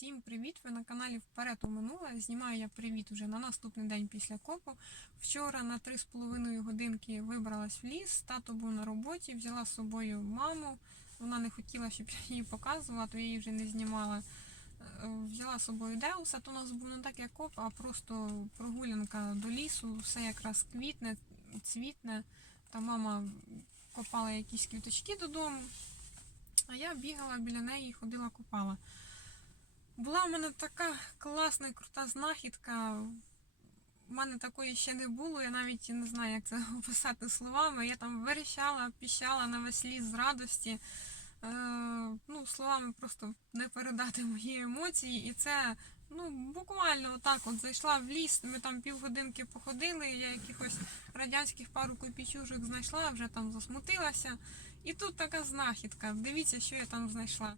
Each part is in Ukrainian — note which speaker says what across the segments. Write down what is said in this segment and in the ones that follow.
Speaker 1: Всім привіт! Ви на каналі Вперед у минуле. Знімаю я привіт уже на наступний день після копу. Вчора на 3,5 годинки вибралась в ліс. Тато був на роботі, взяла з собою маму. Вона не хотіла, щоб я її показувала, я її вже не знімала. Е, Взяла з собою Деуса, то у нас був не так як коп, а просто прогулянка до лісу. Все якраз квітне, цвітне. Та мама копала якісь квіточки додому. А я бігала біля неї і ходила копала. Була в мене така класна і крута знахідка. У мене такої ще не було, я навіть не знаю, як це описати словами. Я там верещала, піщала на весь ліс з радості. Е, ну, словами просто не передати мої емоції. І це ну, буквально отак от зайшла в ліс, ми там півгодинки походили, я якихось радянських пару копійчужок знайшла, вже там засмутилася. І тут така знахідка. Дивіться, що я там знайшла.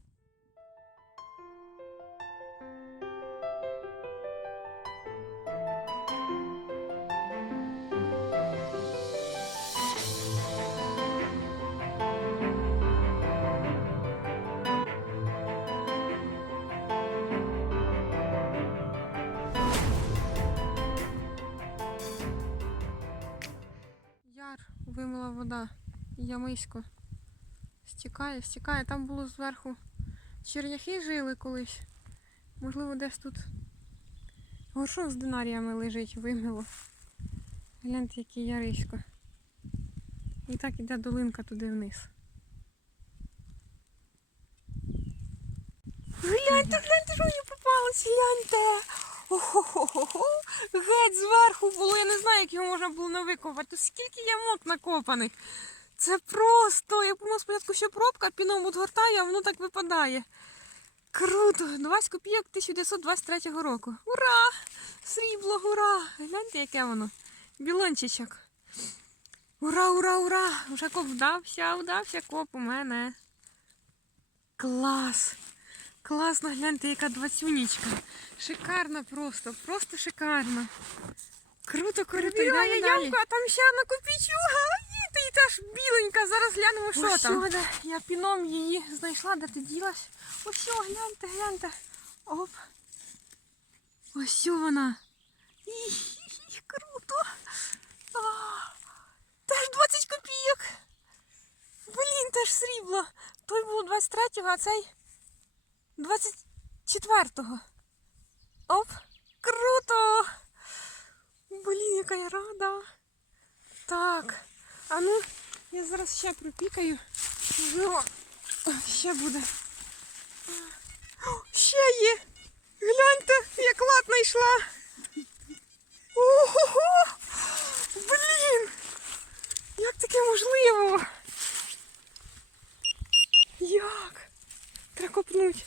Speaker 1: Вимила вода. Ямисько. Стікає, стікає. Там було зверху. Черняхи жили колись. Можливо, десь тут горшок з динаріями лежить, вимило. Гляньте, який ярисько. І так іде долинка туди вниз. Гляньте, гляньте, що мені попалось, гляньте. Охо-хо-хо-хо. Геть зверху було, я не знаю, як його можна було навикопати. Скільки ямок накопаних. Це просто. Я думала спочатку, що пробка піном відгортає, а воно так випадає. Круто! 20 копійок 1923 року. Ура! Срібло, ура! Гляньте, яке воно. Білончичок. Ура, ура, ура! Вже коп вдався, вдався коп у мене. Клас! Класно, гляньте, яка двадцюнічка. Шикарна просто, просто шикарна. Круто, круто.
Speaker 2: Я
Speaker 1: далі.
Speaker 2: ямку, а там ще одна копійчуга. Ні, ти теж біленька. Зараз глянемо, що
Speaker 1: Ось
Speaker 2: там.
Speaker 1: сюди. Я піном її знайшла, де ти ділась. Ось що, гляньте, гляньте. Оп. Ось вона. Іх, круто. А, теж 20 копійок. Блін, теж срібло. Той був 23-го, а цей 24-го. Оп, круто. Блін, яка я рада. Так. А ну, я зараз ще пропікаю. Можливо, ще буде. О, ще є. Гляньте, як ладно йшла. Ого! Блін! Як таке можливо? Як? Треба копнуть.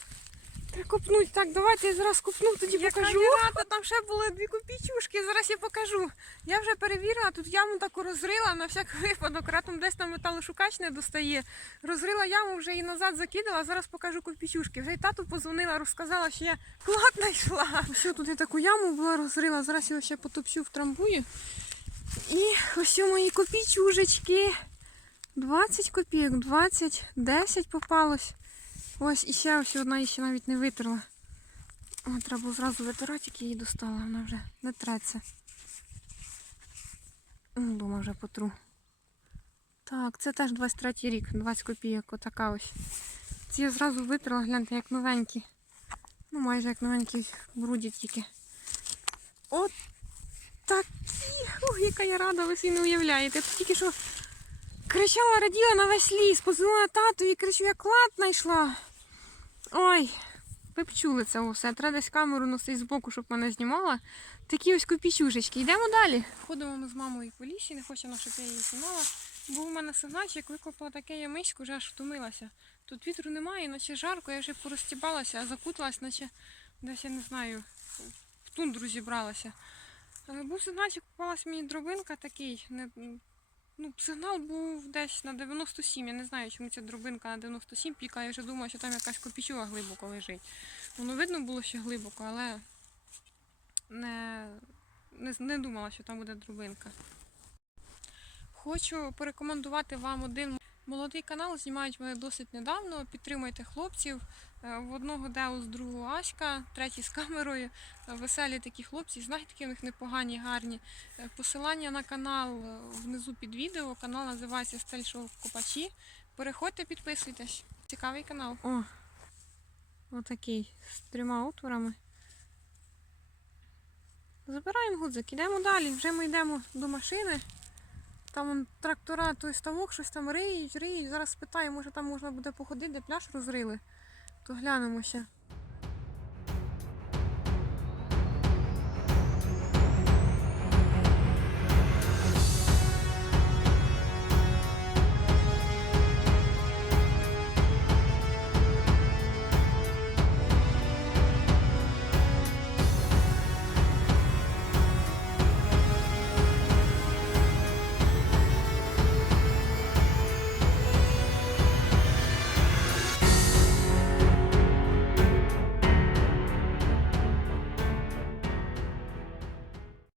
Speaker 1: Треба копнуть. Так, давайте я зараз копну, тоді покажу.
Speaker 2: рада, там ще були дві копійчушки, зараз я покажу.
Speaker 1: Я вже перевірила, тут яму таку розрила на всяк випадок, раптом десь там металошукач не достає. Розрила яму, вже і назад закидала, зараз покажу копійчушки. Вже й тату позвонила, розказала, що я клад знайшла. Ось тут я таку яму була розрила, зараз його ще потопчу в трамбую. І ось мої копійчужечки. 20 копійок, 20, 10 попалось. Ось і ще ось одна ще навіть не витерла. О, треба було зразу витирати, як я її достала, вона вже не треться. Дома вже потру. Так, це теж 23 рік, 20 копійок, отака ось. Ці я зразу витерла, гляньте, як новенькі. Ну, майже як новенькі бруді тільки. От такі! Ух, яка я рада, ви собі не уявляєте. Тільки що кричала, раділа на весь ліс, позвонила тату і кричу, я клад знайшла. Ой, ви б чули це усе. Треба десь камеру носити збоку, щоб мене знімала. Такі ось копійчужечки. Йдемо далі. Ходимо ми з мамою по лісі, не хоче щоб я її знімала. Був у мене сигнальчик, викопала таке ямисько, вже аж втомилася. Тут вітру немає, наче жарко, я вже порозтібалася, а закуталась, наче десь я не знаю, в тундру зібралася. Але був сигнальчик, попалась мені дробинка такий. Не, ну, сигнал був десь на 97. Я не знаю, чому ця дробинка на 97 піка. Я вже думала, що там якась копічова глибоко лежить. Воно видно було, що глибоко, але не, не, не думала, що там буде дробинка. Хочу порекомендувати вам один молодий канал. Знімають вони досить недавно. Підтримуйте хлопців. Е, В одного Деус, другого Аська, третій з камерою. Е, Веселі такі хлопці, такі у них непогані, гарні. Е, Посилання на канал внизу під відео. Канал називається Стель Шоу Копачі. Переходьте, підписуйтесь. Цікавий канал. О, отакий з трьома отворами. Забираємо гудзик, ідемо далі. Вже ми йдемо до машини. Там трактора, той ставок, щось там риють, риють. Зараз спитаю, може там можна буде походити, де пляж розрили. То глянемо ще.